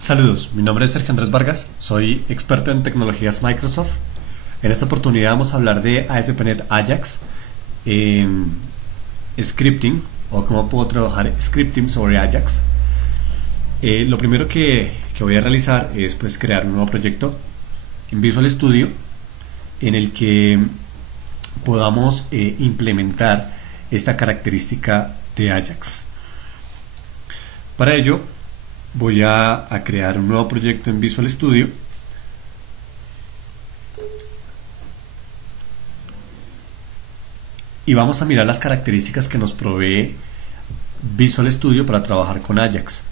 Saludos, mi nombre es Sergio Andrés Vargas, soy experto en tecnologías Microsoft. En esta oportunidad vamos a hablar de ASP.NET Ajax, scripting o cómo puedo trabajar scripting sobre Ajax. Lo primero que voy a realizar es crear un nuevo proyecto en Visual Studio en el que podamos implementar esta característica de Ajax. Para ello voy a crear un nuevo proyecto en Visual Studio y vamos a mirar las características que nos provee Visual Studio para trabajar con Ajax.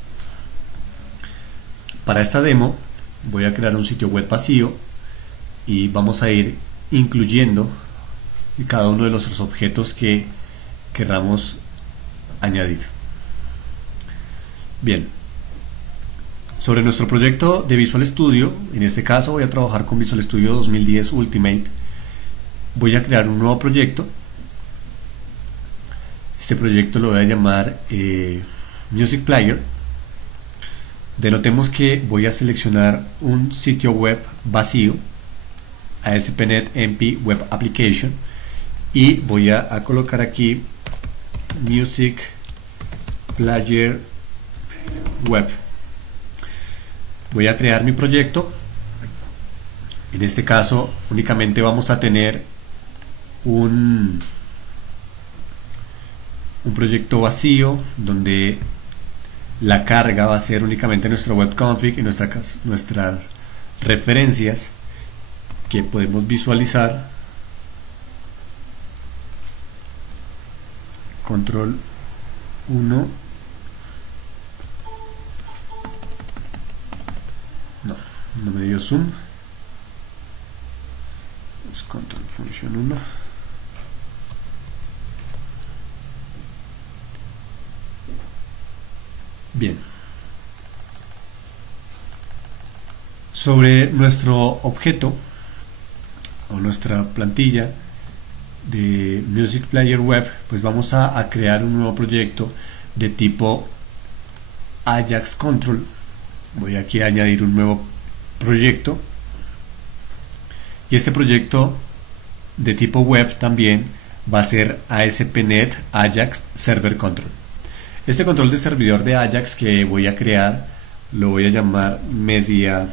Para esta demo voy a crear un sitio web vacío y vamos a ir incluyendo cada uno de los objetos que querramos añadir. Bien, sobre nuestro proyecto de Visual Studio, en este caso voy a trabajar con Visual Studio 2010 Ultimate. Voy a crear un nuevo proyecto. Este proyecto lo voy a llamar Music Player. Denotemos que voy a seleccionar un sitio web vacío, ASP.NET MP Web Application, y voy a colocar aquí Music Player Web. Voy a crear mi proyecto. En este caso únicamente vamos a tener un proyecto vacío donde la carga va a ser únicamente nuestro web config y nuestras referencias que podemos visualizar. Control 1. No me dio zoom. Es control función 1. Bien. Sobre nuestro objeto o nuestra plantilla de Music Player Web, pues vamos a crear un nuevo proyecto de tipo Ajax Control. Voy aquí a añadir un nuevo proyecto, y este proyecto de tipo web también va a ser ASP.NET Ajax Server Control. Este control de servidor de Ajax que voy a crear lo voy a llamar Media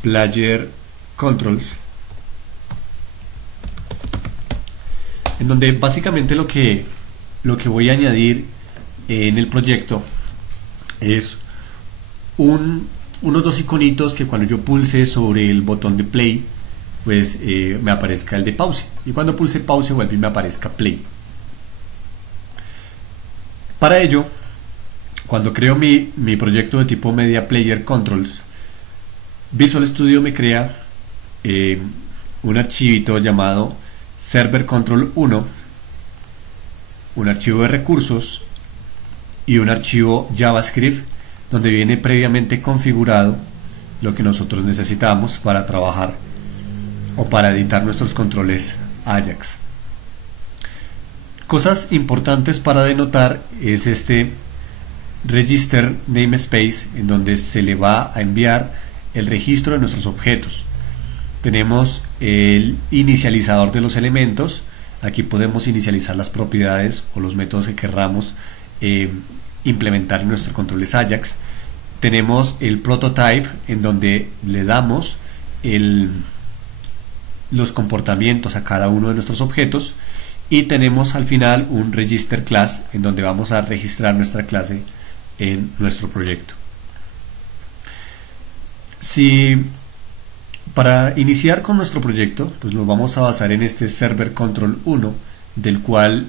Player Controls, en donde básicamente lo que voy a añadir en el proyecto es unos dos iconitos que cuando yo pulse sobre el botón de play pues me aparezca el de pause, y cuando pulse pause vuelve y me aparezca play. Para ello, cuando creo mi proyecto de tipo Media Player Controls, Visual Studio me crea un archivito llamado Server Control 1, un archivo de recursos y un archivo JavaScript donde viene previamente configurado lo que nosotros necesitamos para trabajar o para editar nuestros controles Ajax. Cosas importantes para denotar es este register namespace, en donde se le va a enviar el registro de nuestros objetos. Tenemos el inicializador de los elementos. Aquí podemos inicializar las propiedades o los métodos que querramos implementar en nuestro controles Ajax. Tenemos el prototype, en donde le damos los comportamientos a cada uno de nuestros objetos, y tenemos al final un register class, en donde vamos a registrar nuestra clase en nuestro proyecto. Para iniciar con nuestro proyecto, pues nos vamos a basar en este Server Control 1, del cual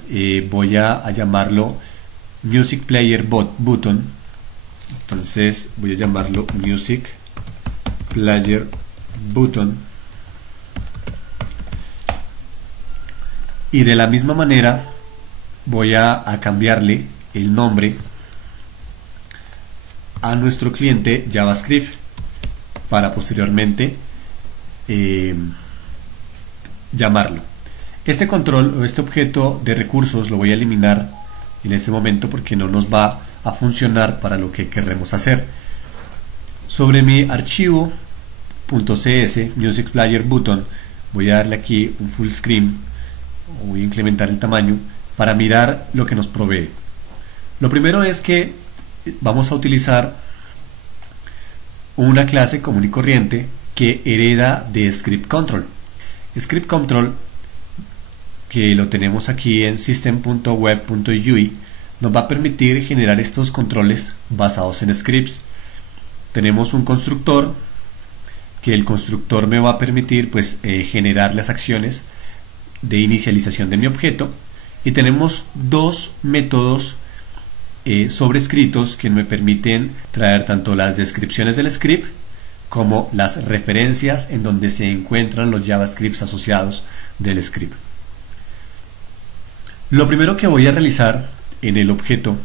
voy a llamarlo Music Player Button. Entonces voy a llamarlo Music Player Button, y de la misma manera voy a cambiarle el nombre a nuestro cliente JavaScript para posteriormente llamarlo. Este control o este objeto de recursos lo voy a eliminar en este momento porque no nos va a funcionar para lo que queremos hacer. Sobre mi archivo .cs Music Player Button voy a darle aquí un full screen, voy a incrementar el tamaño para mirar lo que nos provee. Lo primero es que vamos a utilizar una clase común y corriente que hereda de Script Control. Script Control, que lo tenemos aquí en system.web.ui, nos va a permitir generar estos controles basados en scripts. Tenemos un constructor, que el constructor me va a permitir generar las acciones de inicialización de mi objeto, y tenemos dos métodos sobrescritos que me permiten traer tanto las descripciones del script como las referencias en donde se encuentran los JavaScripts asociados del script. Lo primero que voy a realizar en el objeto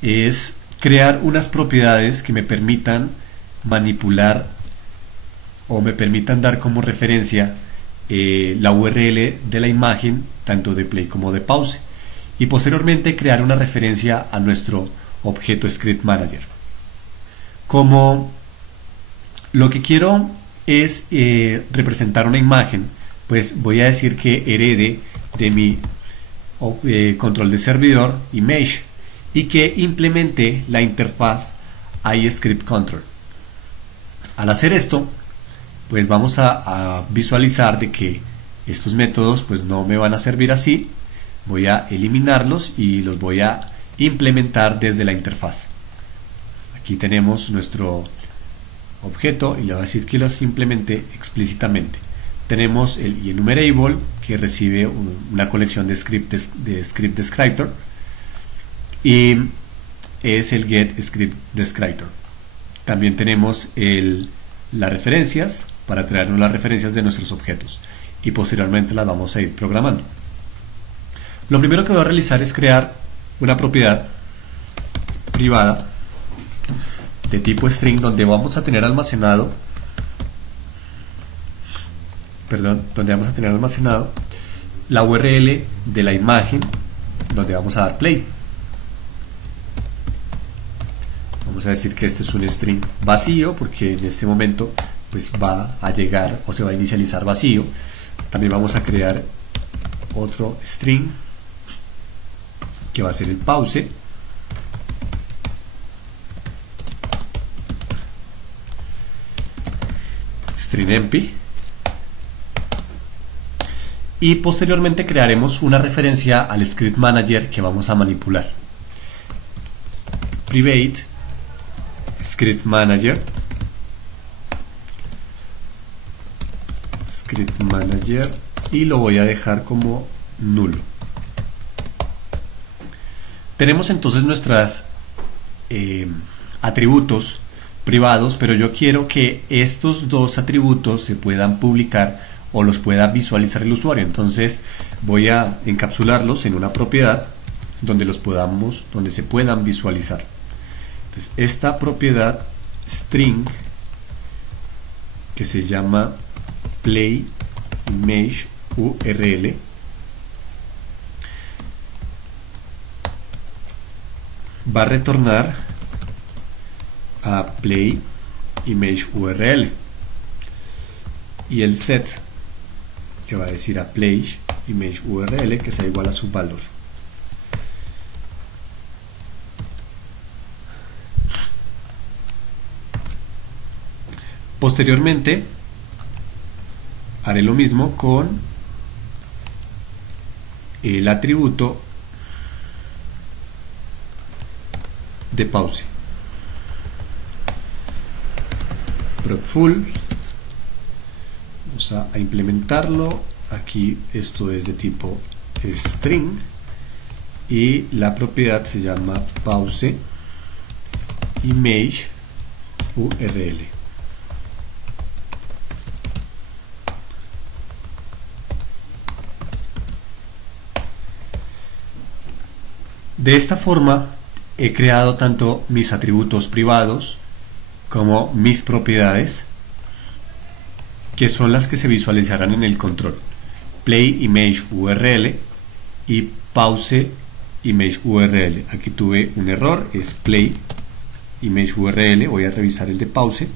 es crear unas propiedades que me permitan manipular o me permitan dar como referencia la URL de la imagen, tanto de play como de pause, y posteriormente crear una referencia a nuestro objeto Script Manager. Como lo que quiero es representar una imagen, pues voy a decir que herede de mi control de servidor image y que implemente la interfaz iScript Control. Al hacer esto, pues vamos a visualizar de que estos métodos pues no me van a servir así. Voy a eliminarlos y los voy a implementar desde la interfaz. Aquí tenemos nuestro objeto y le voy a decir que los implemente explícitamente. Tenemos el enumerable, que recibe una colección de script descriptor, y es el get script descriptor. También tenemos las referencias para traernos las referencias de nuestros objetos, y posteriormente las vamos a ir programando. Lo primero que voy a realizar es crear una propiedad privada de tipo string donde vamos a tener almacenado la URL de la imagen donde vamos a dar play. Vamos a decir que este es un string vacío porque en este momento pues va a llegar o se va a inicializar vacío. También vamos a crear otro string que va a ser el pause, string empty, y posteriormente crearemos una referencia al Script Manager que vamos a manipular. Private Script Manager, y lo voy a dejar como nulo. Tenemos entonces nuestros atributos privados, pero yo quiero que estos dos atributos se puedan publicar o los pueda visualizar el usuario. Entonces voy a encapsularlos en una propiedad donde se puedan visualizar. Entonces, esta propiedad string, que se llama play image URL, va a retornar a play image URL, y el set que va a decir a play image URL que sea igual a su valor. Posteriormente haré lo mismo con el atributo de pause. Full, vamos a implementarlo. Aquí esto es de tipo string y la propiedad se llama pause image URL. De esta forma he creado tanto mis atributos privados como mis propiedades, que son las que se visualizarán en el control. Play image URL y pause image URL. Aquí tuve un error, es play image URL, voy a revisar el de pause,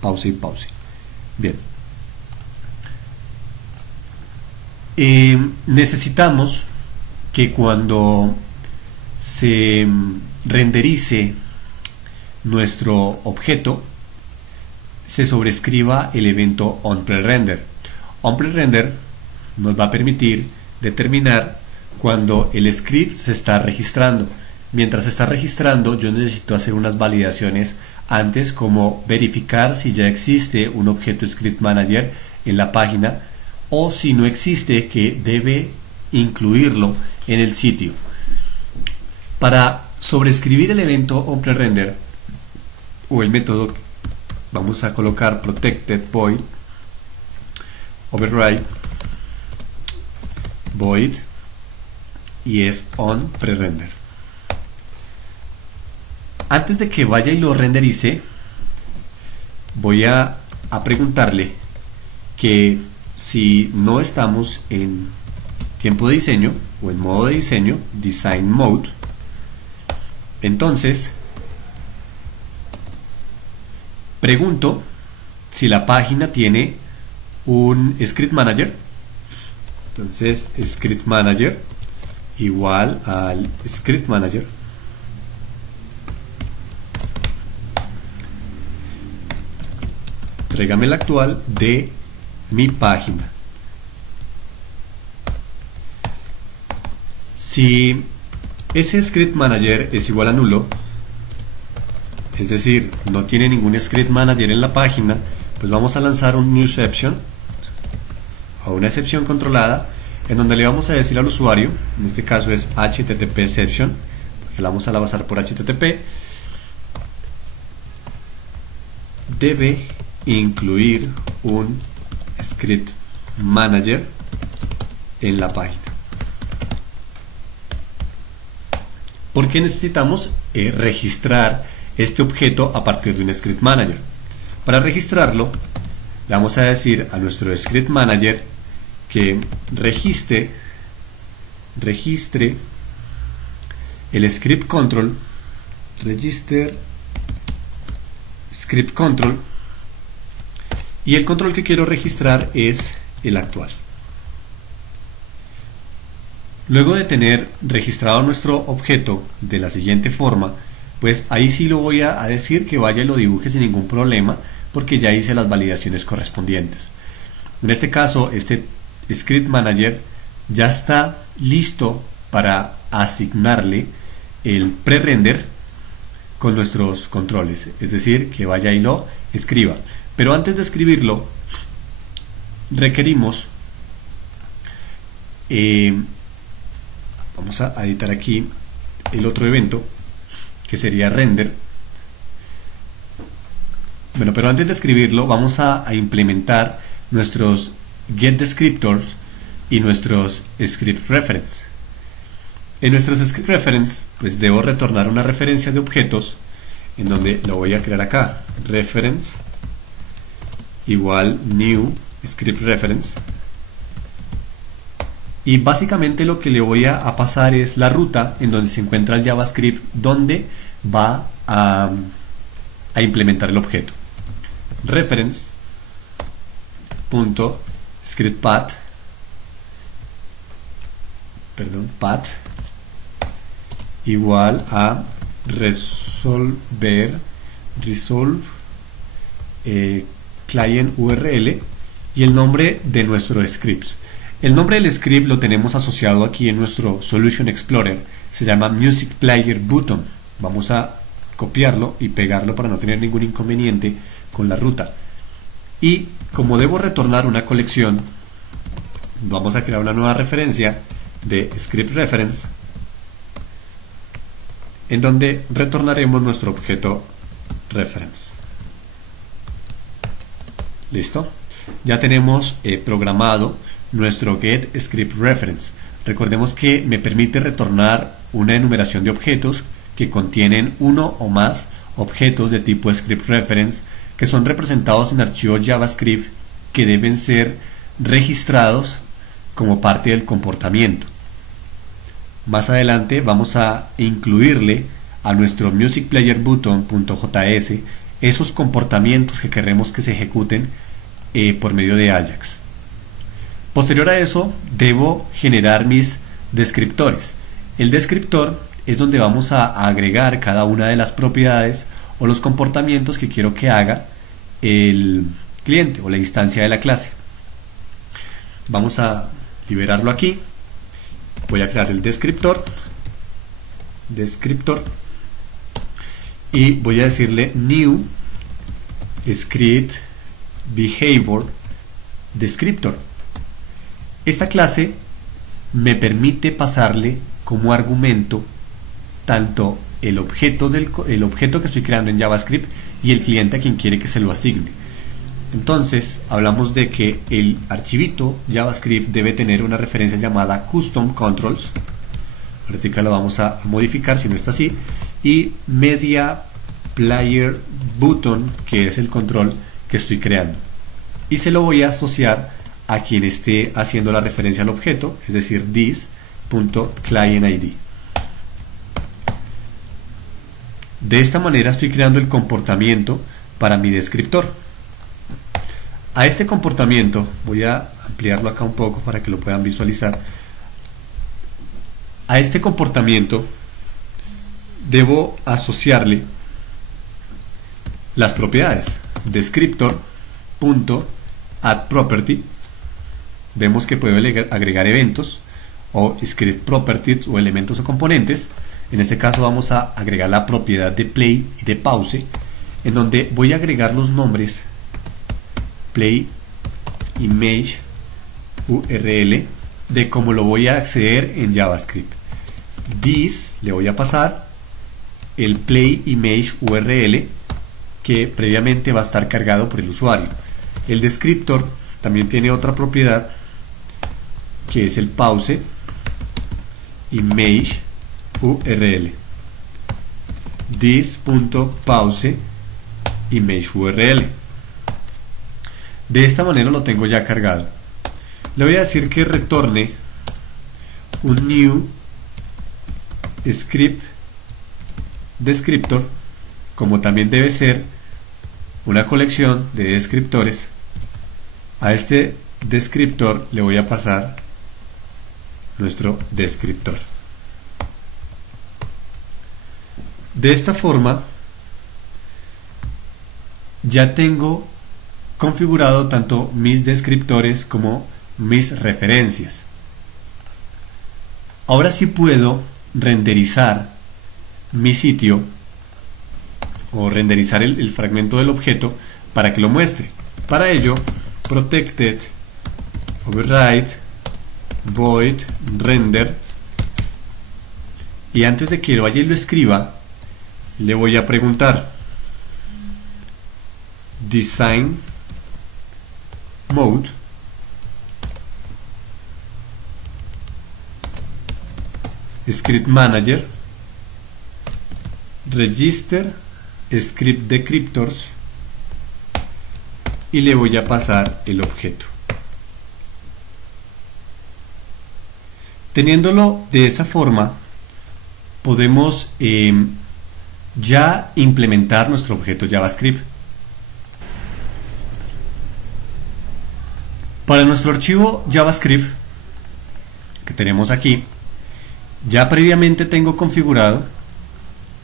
pause y pause. Bien. Necesitamos que cuando se renderice nuestro objeto se sobrescriba el evento onPreRender. onPreRender nos va a permitir determinar cuando el script se está registrando. Mientras se está registrando, yo necesito hacer unas validaciones antes, como verificar si ya existe un objeto Script Manager en la página, o si no existe, que debe incluirlo en el sitio. Para sobreescribir el evento onPreRender o el método, vamos a colocar protected void override void y es onPreRender. Antes de que vaya y lo renderice, voy a preguntarle que si no estamos en tiempo de diseño o en modo de diseño, design mode, entonces pregunto si la página tiene un Script Manager. Entonces Script Manager igual al Script Manager tráigame el actual de mi página. Si ese Script Manager es igual a nulo, es decir, no tiene ningún Script Manager en la página, pues vamos a lanzar un new exception o una excepción controlada, en donde le vamos a decir al usuario, en este caso es HTTP exception, porque la vamos a basar por HTTP, debe incluir un Script Manager en la página. Porque necesitamos registrar este objeto a partir de un Script Manager. Para registrarlo, le vamos a decir a nuestro Script Manager que registre el script control, register script control, y el control que quiero registrar es el actual. Luego de tener registrado nuestro objeto de la siguiente forma, pues ahí sí lo voy a decir que vaya y lo dibuje sin ningún problema, porque ya hice las validaciones correspondientes. En este caso, este Script Manager ya está listo para asignarle el pre-render con nuestros controles, es decir, que vaya y lo escriba. Pero antes de escribirlo, requerimos, vamos a editar aquí el otro evento, que sería render. Bueno, pero antes de escribirlo, vamos a implementar nuestros getDescriptors y nuestros script reference. En nuestros script reference, pues debo retornar una referencia de objetos, en donde lo voy a crear acá, reference igual new script reference, y básicamente lo que le voy a pasar es la ruta en donde se encuentra el JavaScript donde va a implementar el objeto. Reference punto script path, path igual a resolve client URL y el nombre de nuestro script. El nombre del script lo tenemos asociado aquí en nuestro Solution Explorer, se llama Music Player Button. Vamos a copiarlo y pegarlo para no tener ningún inconveniente con la ruta. Y como debo retornar una colección, vamos a crear una nueva referencia de script reference, en donde retornaremos nuestro objeto reference. Listo, ya tenemos programado nuestro getScriptReference. Recordemos que me permite retornar una enumeración de objetos que contienen uno o más objetos de tipo scriptReference que son representados en archivos JavaScript que deben ser registrados como parte del comportamiento. Más adelante vamos a incluirle a nuestro Music Player Button.js esos comportamientos que queremos que se ejecuten por medio de Ajax. Posterior a eso, debo generar mis descriptores. El descriptor es donde vamos a agregar cada una de las propiedades o los comportamientos que quiero que haga el cliente o la instancia de la clase. Vamos a liberarlo aquí. Voy a crear el descriptor y voy a decirle new script behavior descriptor. Esta clase me permite pasarle como argumento tanto el objeto que estoy creando en JavaScript y el cliente a quien quiere que se lo asigne. Entonces hablamos de que el archivito JavaScript debe tener una referencia llamada custom controls. Ahorita lo vamos a modificar si no está así, y media player button, que es el control que estoy creando, y se lo voy a asociar a quien esté haciendo la referencia al objeto, es decir, this.clientID. De esta manera estoy creando el comportamiento para mi descriptor. A este comportamiento, voy a ampliarlo acá un poco para que lo puedan visualizar. A este comportamiento debo asociarle las propiedades descriptor.addProperty. Vemos que puedo agregar eventos o script properties o elementos o componentes. En este caso vamos a agregar la propiedad de play y de pause, en donde voy a agregar los nombres play image URL de cómo lo voy a acceder en JavaScript. This le voy a pasar el play image URL que previamente va a estar cargado por el usuario. El descriptor también tiene otra propiedad que es el pause image URL. This.pause image URL. De esta manera lo tengo ya cargado. Le voy a decir que retorne un new script descriptor, como también debe ser una colección de descriptores. A este descriptor le voy a pasar nuestro descriptor. De esta forma ya tengo configurado tanto mis descriptores como mis referencias. Ahora sí puedo renderizar mi sitio o renderizar el fragmento del objeto para que lo muestre. Para ello, protected override void render, y antes de que vaya y lo escriba le voy a preguntar design mode script manager register script descriptors, y le voy a pasar el objeto. Teniéndolo de esa forma, podemos ya implementar nuestro objeto JavaScript. Para nuestro archivo JavaScript que tenemos aquí, ya previamente tengo configurado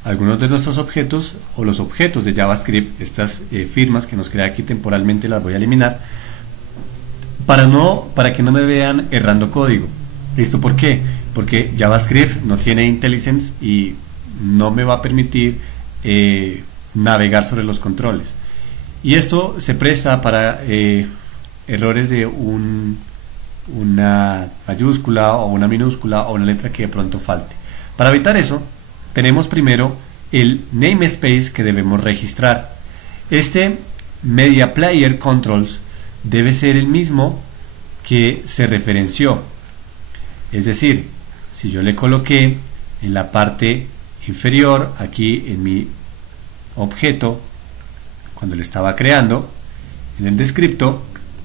algunos de nuestros objetos o los objetos de JavaScript. Estas firmas que nos crea aquí temporalmente las voy a eliminar para que no me vean errando código. ¿Esto por qué? Porque JavaScript no tiene IntelliSense y no me va a permitir navegar sobre los controles, y esto se presta para errores de una mayúscula o una minúscula o una letra que de pronto falte. Para evitar eso, tenemos primero el namespace que debemos registrar. Este Media Player Controls debe ser el mismo que se referenció, es decir, si yo le coloqué en la parte inferior aquí en mi objeto cuando lo estaba creando en el descriptor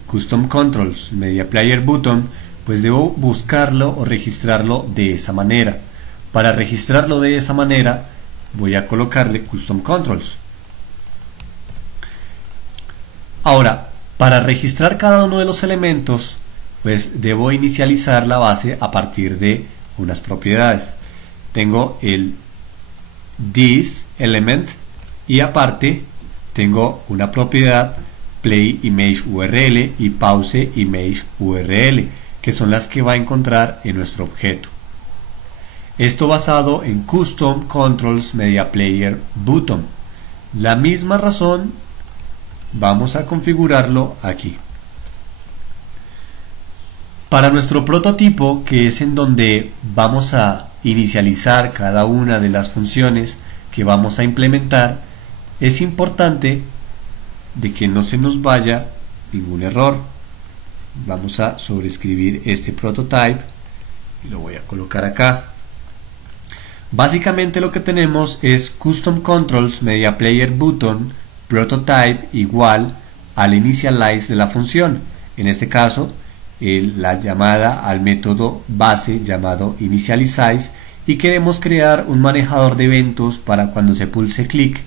Custom Controls Media Player Button, pues debo buscarlo o registrarlo de esa manera. Para registrarlo de esa manera voy a colocarle Custom Controls. Ahora, para registrar cada uno de los elementos, pues debo inicializar la base a partir de unas propiedades. Tengo el this element y aparte tengo una propiedad play image URL y pause image URL, que son las que va a encontrar en nuestro objeto. Esto basado en Custom Controls Media Player Button. La misma razón vamos a configurarlo aquí. Para nuestro prototipo, que es en donde vamos a inicializar cada una de las funciones que vamos a implementar, es importante de que no se nos vaya ningún error. Vamos a sobreescribir este prototype y lo voy a colocar acá. Básicamente lo que tenemos es Custom Controls Media Player Button Prototype igual al initialize de la función. En este caso, la llamada al método base llamado initialize, y queremos crear un manejador de eventos para cuando se pulse clic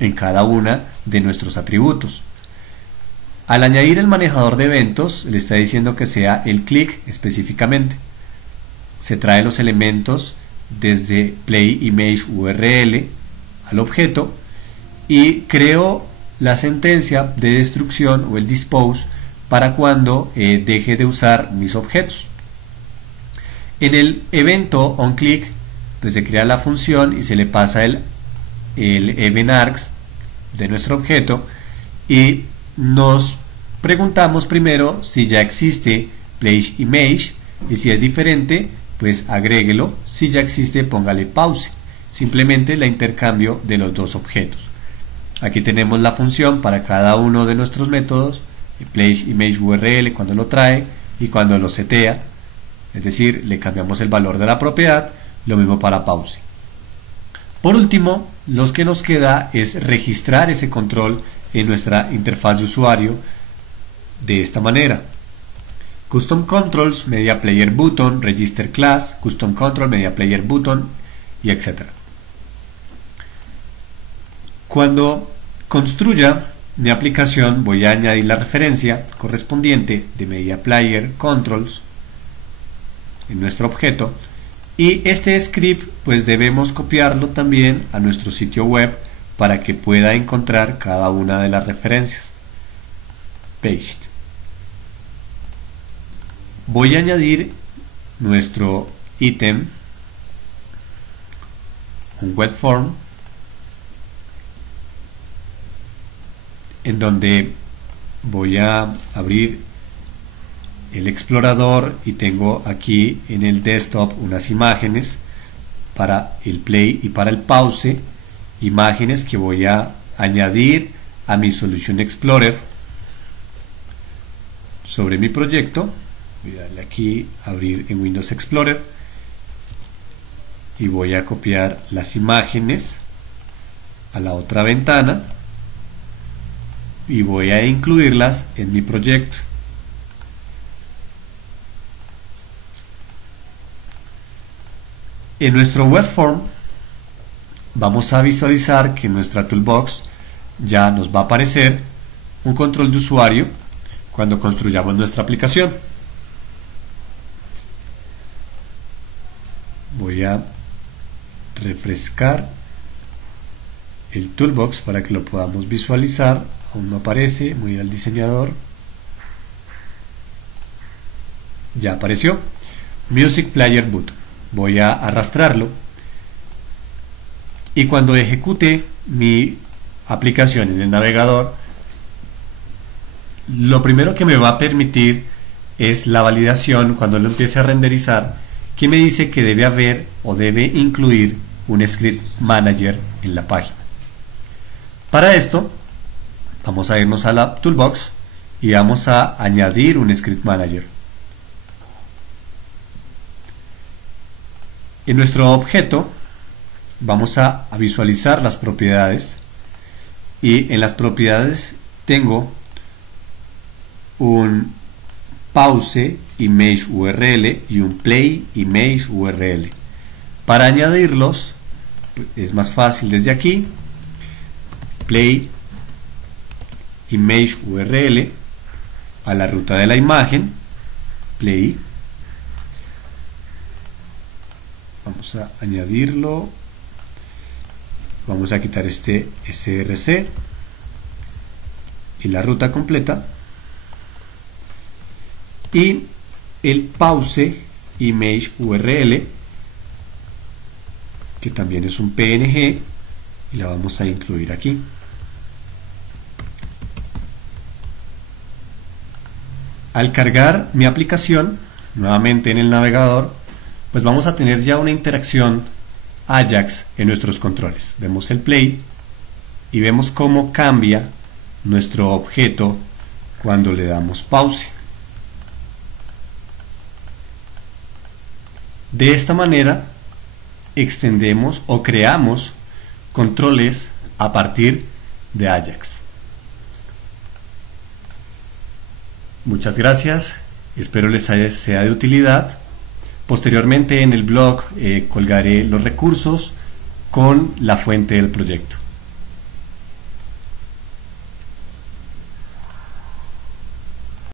en cada una de nuestros atributos. Al añadir el manejador de eventos, le está diciendo que sea el clic específicamente. Se trae los elementos desde play image URL al objeto y creo la sentencia de destrucción o el dispose para cuando deje de usar mis objetos. En el evento onClick, pues se crea la función y se le pasa el evenArgs de nuestro objeto y nos preguntamos primero si ya existe playImage y si es diferente, pues agréguelo. Si ya existe, póngale pause. Simplemente la intercambio de los dos objetos. Aquí tenemos la función para cada uno de nuestros métodos, playImage URL cuando lo trae y cuando lo setea, es decir, le cambiamos el valor de la propiedad, lo mismo para pause. Por último, lo que nos queda es registrar ese control en nuestra interfaz de usuario de esta manera. Custom Controls Media Player Button Register Class, Custom Control Media Player Button y etc. Cuando construya mi aplicación voy a añadir la referencia correspondiente de Media Player Controls en nuestro objeto, y este script pues debemos copiarlo también a nuestro sitio web para que pueda encontrar cada una de las referencias. Paste. Voy a añadir nuestro ítem, un web form, en donde voy a abrir el explorador y tengo aquí en el desktop unas imágenes para el play y para el pause, imágenes que voy a añadir a mi Solution Explorer sobre mi proyecto. Voy a darle aquí abrir en Windows Explorer y voy a copiar las imágenes a la otra ventana y voy a incluirlas en mi proyecto. En nuestro web form vamos a visualizar que en nuestra toolbox ya nos va a aparecer un control de usuario cuando construyamos nuestra aplicación. Voy a refrescar el toolbox para que lo podamos visualizar. Aún no aparece, voy a ir al diseñador. Ya apareció. Music Player Button. Voy a arrastrarlo y cuando ejecute mi aplicación en el navegador, lo primero que me va a permitir es la validación cuando lo empiece a renderizar, que me dice que debe haber o debe incluir un script manager en la página. Para esto vamos a irnos a la toolbox y vamos a añadir un script manager. En nuestro objeto vamos a visualizar las propiedades y en las propiedades tengo un pause image URL y un play image URL. Para añadirlos es más fácil desde aquí, play image URL a la ruta de la imagen, play, vamos a añadirlo, vamos a quitar este src y la ruta completa, y el pause image URL, que también es un PNG, y la vamos a incluir aquí. Al cargar mi aplicación nuevamente en el navegador, pues vamos a tener ya una interacción Ajax en nuestros controles. Vemos el play y vemos cómo cambia nuestro objeto cuando le damos pause. De esta manera extendemos o creamos controles a partir de Ajax. Muchas gracias, espero les sea de utilidad. Posteriormente en el blog colgaré los recursos con la fuente del proyecto.